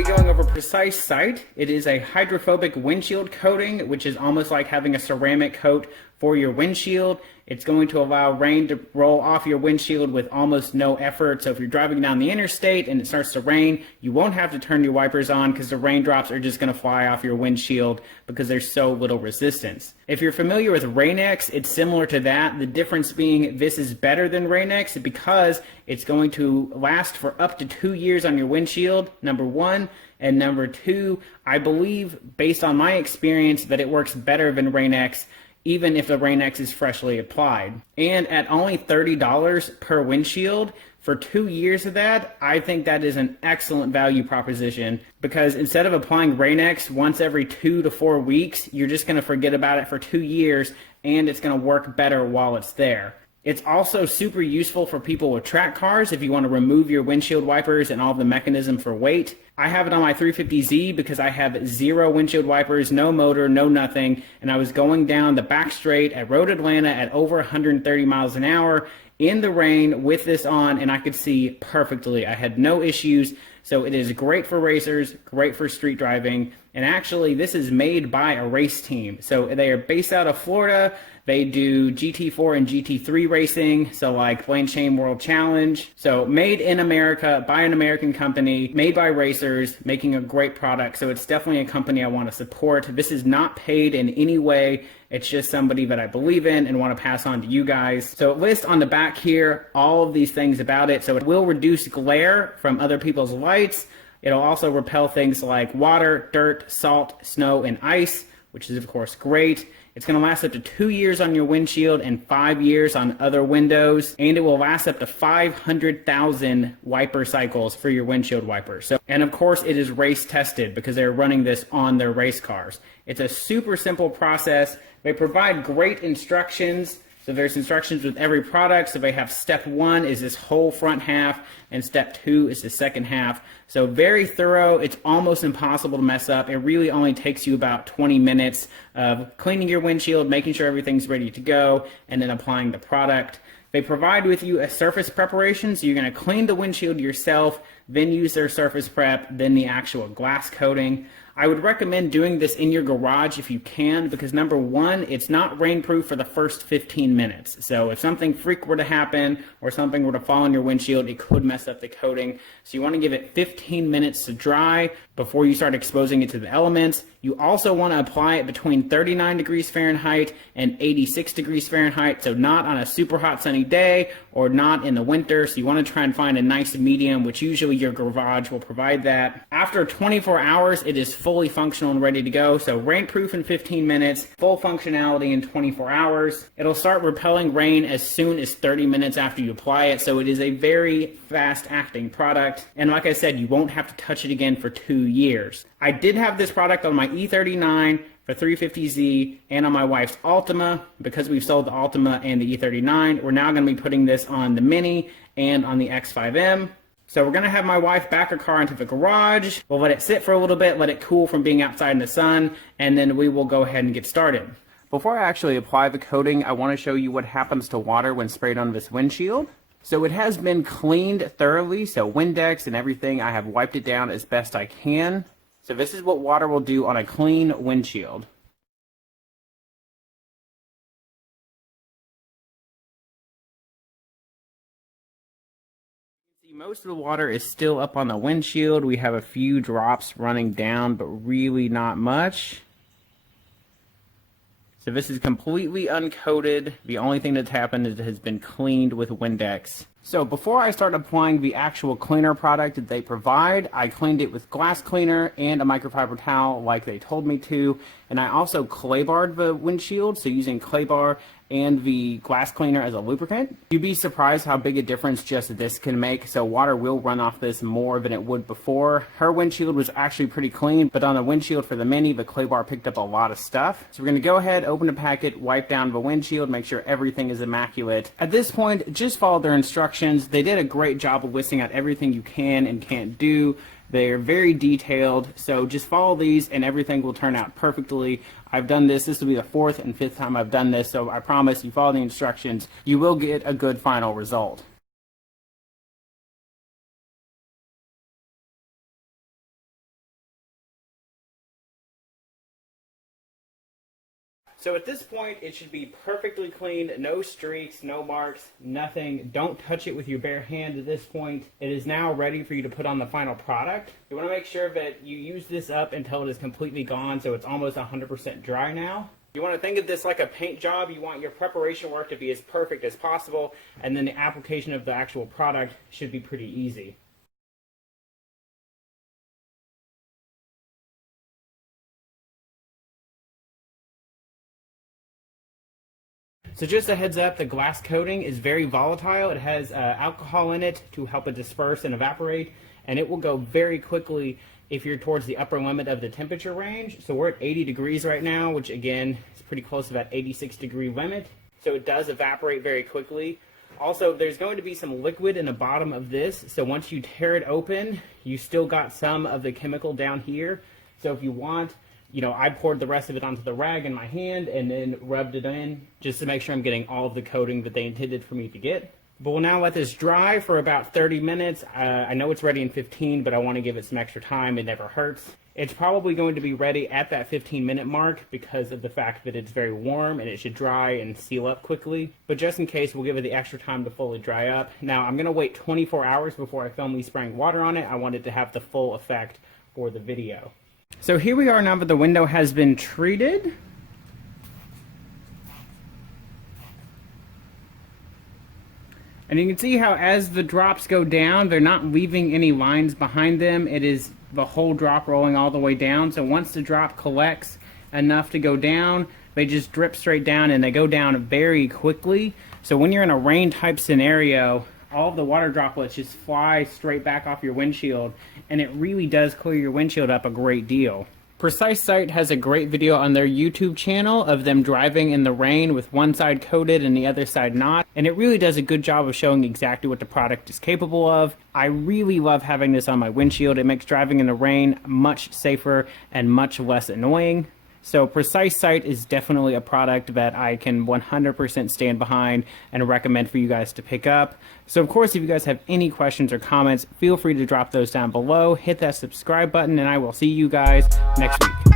be going over Precise Sight. It is a hydrophobic windshield coating, which is almost like having a ceramic coat for your windshield. It's going to allow rain to roll off your windshield with almost no effort. So if you're driving down the interstate and it starts to rain, you won't have to turn your wipers on because the raindrops are just going to fly off your windshield because there's so little resistance. If you're familiar with Rain-X, it's similar to that. The difference being this is better than Rain-X because it's going to last for up to 2 years on your windshield, number one. And number two, I believe, based on my experience, that it works better than Rain-X, even if the Rain-X is freshly applied. And at only $30 per windshield, for 2 years of that, I think that is an excellent value proposition, because instead of applying Rain-X once every 2 to 4 weeks, you're just going to forget about it for 2 years, and it's going to work better while it's there. It's also super useful for people with track cars if you want to remove your windshield wipers and all the mechanism for weight. I have it on my 350Z because I have 0 windshield wipers, no motor, no nothing, and I was going down the back straight at Road Atlanta at over 130 miles an hour in the rain with this on, and I could see perfectly. I had no issues. So it is great for racers, great for street driving, and actually this is made by a race team. So they are based out of Florida. They do GT4 and GT3 racing, so like Blanchard World Challenge. So made in America by an American company, made by racers, making a great product. So it's definitely a company I want to support. This is not paid in any way. It's just somebody that I believe in and want to pass on to you guys. So it lists on the back here all of these things about it. So it will reduce glare from other people's lights. It'll also repel things like water, dirt, salt, snow, and ice, which is of course great. It's going to last up to 2 years on your windshield and 5 years on other windows, and it will last up to 500,000 wiper cycles for your windshield wipers. So, and of course it is race tested because they're running this on their race cars. It's a super simple process. They provide great instructions. So there's instructions with every product. So they have step 1 is this whole front half, and step 2 is the second half. So very thorough. It's almost impossible to mess up. It really only takes you about 20 minutes of cleaning your windshield, making sure everything's ready to go, and then applying the product. They provide with you a surface preparation, so you're going to clean the windshield yourself, then use their surface prep, then the actual glass coating. I would recommend doing this in your garage if you can, because number one, it's not rainproof for the first 15 minutes. So if something freak were to happen or something were to fall on your windshield, it could mess up the coating. So you want to give it 15 minutes to dry before you start exposing it to the elements. You also want to apply it between 39 degrees Fahrenheit and 86 degrees Fahrenheit, so not on a super hot sunny day or not in the winter. So you want to try and find a nice medium, which usually your garage will provide that. After 24 hours, it is fully functional and ready to go. So rainproof in 15 minutes, full functionality in 24 hours. It'll start repelling rain as soon as 30 minutes after you apply it. So it is a very fast acting product. And like I said, you won't have to touch it again for 2 years. I did have this product on my E39 for 350Z and on my wife's Altima. Because we've sold the Altima and the E39, we're now going to be putting this on the Mini and on the X5M. So we're going to have my wife back her car into the garage. We'll let it sit for a little bit, let it cool from being outside in the sun, and then we will go ahead and get started. Before I actually apply the coating, I want to show you what happens to water when sprayed on this windshield. So it has been cleaned thoroughly, so Windex and everything, I have wiped it down as best I can. So this is what water will do on a clean windshield. Most of the water is still up on the windshield. We have a few drops running down, but really not much. So this is completely uncoated. The only thing that's happened is it has been cleaned with Windex. So before I start applying the actual cleaner product that they provide, I cleaned it with glass cleaner and a microfiber towel like they told me to. And I also clay barred the windshield, so using clay bar and the glass cleaner as a lubricant. You'd be surprised how big a difference just this can make. So water will run off this more than it would before. Her windshield was actually pretty clean, but on the windshield for the Mini, the clay bar picked up a lot of stuff. So we're gonna go ahead, open the packet, wipe down the windshield, make sure everything is immaculate. At this point, just follow their instructions. They did a great job of listing out everything you can and can't do. They're very detailed, so just follow these and everything will turn out perfectly. I've done this. This will be the 4th and 5th time I've done this, so I promise you follow the instructions, you will get a good final result. So at this point, it should be perfectly clean, no streaks, no marks, nothing. Don't touch it with your bare hand at this point. It is now ready for you to put on the final product. You want to make sure that you use this up until it is completely gone, so it's almost 100% dry now. You want to think of this like a paint job. You want your preparation work to be as perfect as possible, and then the application of the actual product should be pretty easy. So just a heads up, the glass coating is very volatile. It has alcohol in it to help it disperse and evaporate, and it will go very quickly if you're towards the upper limit of the temperature range. So we're at 80 degrees right now, which again is pretty close to that 86 degree limit. So it does evaporate very quickly. Also, there's going to be some liquid in the bottom of this. So once you tear it open, you still got some of the chemical down here. So if you want, I poured the rest of it onto the rag in my hand and then rubbed it in just to make sure I'm getting all of the coating that they intended for me to get. But we'll now let this dry for about 30 minutes. I know it's ready in 15, but I want to give it some extra time. It never hurts. It's probably going to be ready at that 15-minute mark because of the fact that it's very warm and it should dry and seal up quickly. But just in case, we'll give it the extra time to fully dry up. Now, I'm going to wait 24 hours before I film me spraying water on it. I want it to have the full effect for the video. So here we are now that the window has been treated. And you can see how as the drops go down, they're not leaving any lines behind them. It is the whole drop rolling all the way down. So once the drop collects enough to go down, they just drip straight down and they go down very quickly. So when you're in a rain type scenario, all of the water droplets just fly straight back off your windshield, and it really does clear your windshield up a great deal. Precise Sight has a great video on their YouTube channel of them driving in the rain with one side coated and the other side not, and it really does a good job of showing exactly what the product is capable of. I really love having this on my windshield. It makes driving in the rain much safer and much less annoying. So Precise Sight is definitely a product that I can 100% stand behind and recommend for you guys to pick up. So of course, if you guys have any questions or comments, feel free to drop those down below. Hit that subscribe button, and I will see you guys next week.